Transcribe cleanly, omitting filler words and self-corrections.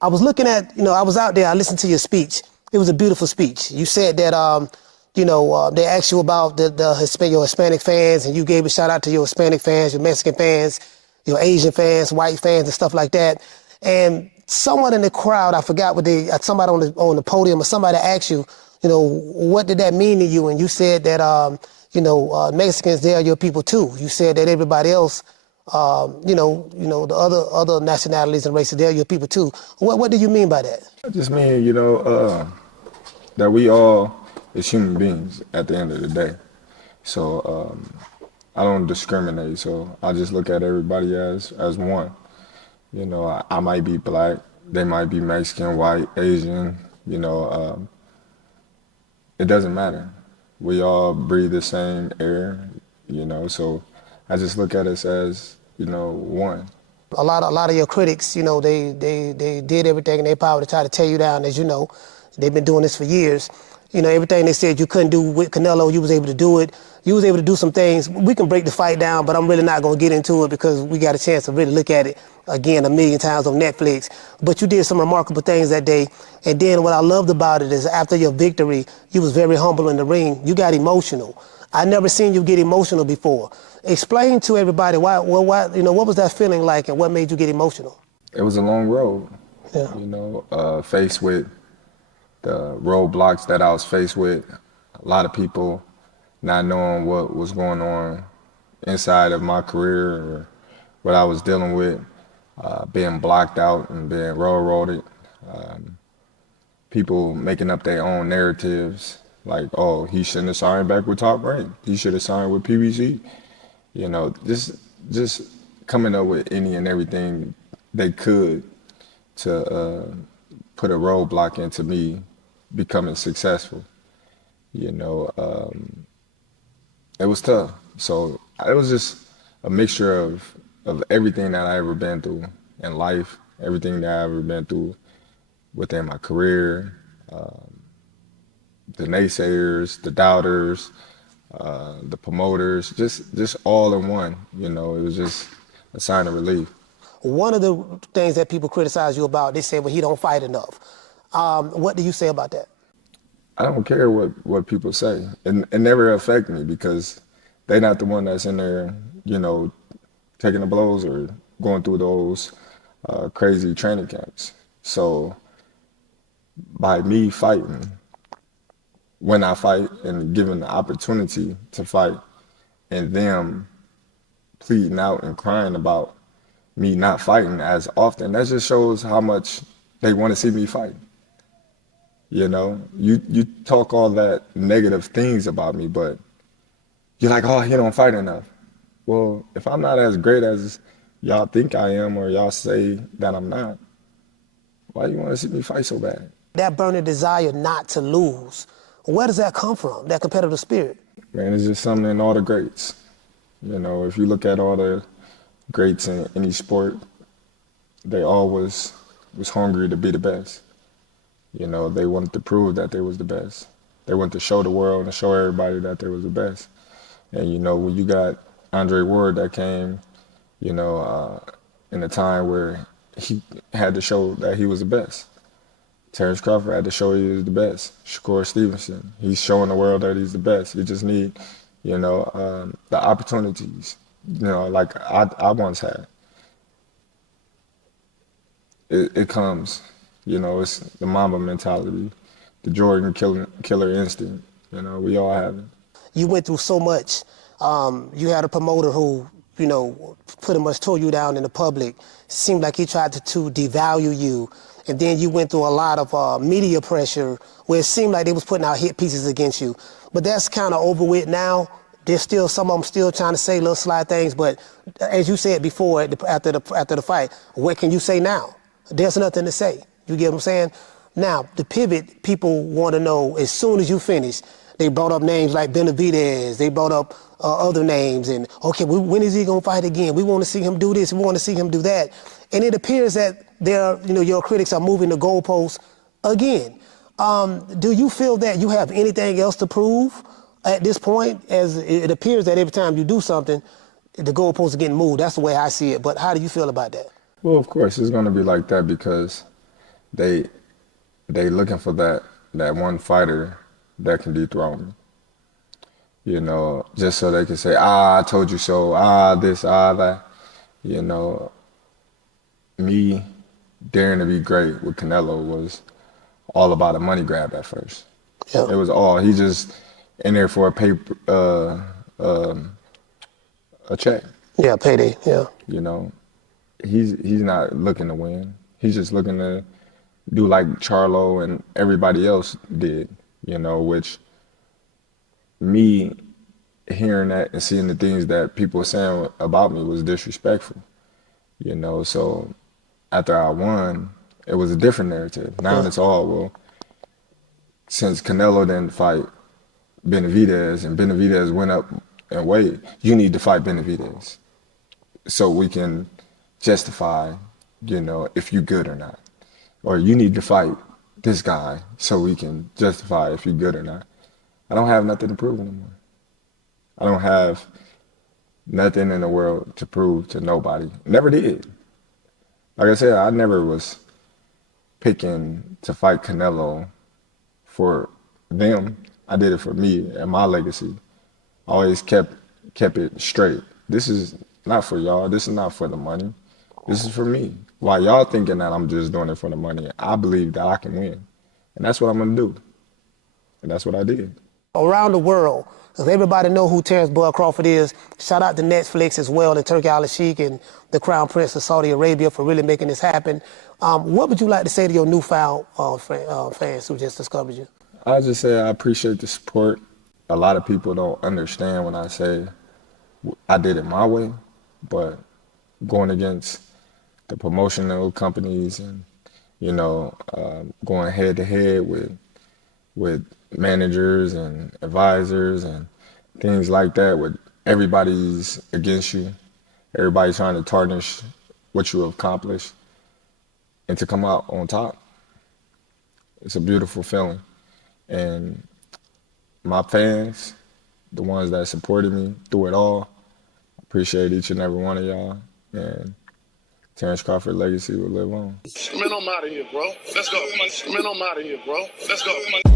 I was looking at, I was out there, I listened to your speech. It was a beautiful speech. You said that, they asked you about your Hispanic fans, and you gave a shout out to your Hispanic fans, your Mexican fans, your Asian fans, white fans, and stuff like that. And someone in the crowd, I forgot somebody on the podium or somebody asked you, what did that mean to you? And you said that, Mexicans, they are your people too. You said that everybody else, the other nationalities and races, they're your people too. What do you mean by that? I just mean, that we all is human beings at the end of the day. So I don't discriminate. So I just look at everybody as one. I might be black, they might be Mexican, white, Asian. It doesn't matter. We all breathe the same air. So I just look at us as one. A lot of your critics, they did everything in their power to try to tear you down. As you know, they've been doing this for years. Everything they said you couldn't do with Canelo, you was able to do it. You was able to do some things. We can break the fight down, but I'm really not going to get into it because we got a chance to really look at it again 1,000,000 times on Netflix. But you did some remarkable things that day. And then what I loved about it is after your victory, you was very humble in the ring. You got emotional. I never seen you get emotional before. Explain to everybody why, what was that feeling like and what made you get emotional? It was a long road. Yeah. Faced with the roadblocks that I was faced with, a lot of people not knowing what was going on inside of my career or what I was dealing with, being blocked out and being railroaded, people making up their own narratives like, oh, he shouldn't have signed back with Top Rank. He should have signed with PBC. Just coming up with any and everything they could to put a roadblock into me becoming successful. It was tough. So it was just a mixture of everything that I ever been through in life, everything that I ever been through within my career, the naysayers, the doubters, the promoters, just all in one. It was just a sign of relief. One of the things that people criticize you about, they say, well, he don't fight enough. What do you say about that? I don't care what people say. It never affect me because they're not the one that's in there, taking the blows or going through those crazy training camps. So by me fighting, when I fight and given the opportunity to fight, and them pleading out and crying about me not fighting as often, that just shows how much they want to see me fight. You talk all that negative things about me, but you're like, oh, he don't fight enough. Well, if I'm not as great as y'all think I am or y'all say that I'm not, why you want to see me fight so bad? That burning desire not to lose, where does that come from, that competitive spirit? Man, it's just something in all the greats. If you look at all the greats in any sport, they always was hungry to be the best. They wanted to prove that they was the best. They wanted to show the world and show everybody that they was the best. And when you got Andre Ward that came, in a time where he had to show that he was the best. Terence Crawford had to show he was the best. Shakur Stevenson, he's showing the world that he's the best. You just need, the opportunities, like I once had. It comes, it's the Mamba mentality, the Jordan killer instinct. We all have it. You went through so much. You had a promoter who, pretty much tore you down in the public. Seemed like he tried to devalue you. And then you went through a lot of media pressure where it seemed like they was putting out hit pieces against you. But that's kind of over with now. There's still some of them still trying to say little sly things. But as you said before, after the fight, what can you say now? There's nothing to say. You get what I'm saying? Now, the pivot, people want to know as soon as you finish, they brought up names like Benavidez. They brought up other names. And, okay, when is he going to fight again? We want to see him do this. We want to see him do that. And it appears that your critics are moving the goalposts again. Do you feel that you have anything else to prove at this point? As it appears that every time you do something, the goalposts are getting moved. That's the way I see it. But how do you feel about that? Well, of course, it's going to be like that because They they looking for that one fighter that can dethrone me. Just so they can say, I told you so, this, that. You know, me daring to be great with Canelo was all about a money grab at first. Yeah. It was all, he just in there for a paper, a check. Yeah, payday. Yeah. You know, he's not looking to win. He's just looking to do like Charlo and everybody else did, which me hearing that and seeing the things that people were saying about me was disrespectful, so after I won, it was a different narrative. Now it's all, well, since Canelo didn't fight Benavidez and Benavidez went up in weight, you need to fight Benavidez so we can justify, if you're good or not. Or you need to fight this guy so we can justify if you're good or not. I don't have nothing to prove anymore. I don't have nothing in the world to prove to nobody. Never did. Like I said, I never was picking to fight Canelo for them. I did it for me and my legacy. I always kept it straight. This is not for y'all. This is not for the money. This is for me. While y'all thinking that I'm just doing it for the money, I believe that I can win. And that's what I'm going to do. And that's what I did. Around the world, if everybody know who Terence Bud Crawford is, shout out to Netflix as well, and Turki Al-Sheikh and the Crown Prince of Saudi Arabia for really making this happen. What would you like to say to your newfound fans who just discovered you? I just say I appreciate the support. A lot of people don't understand when I say I did it my way, but going against the promotional companies and, going head to head with managers and advisors and things like that, with everybody's against you, everybody's trying to tarnish what you have accomplished, and to come out on top, it's a beautiful feeling. And my fans, the ones that supported me through it all, appreciate each and every one of y'all, and Terence Crawford legacy will live on. Man, I'm out of here, bro. Let's go. Man, I'm out of here, bro. Let's go.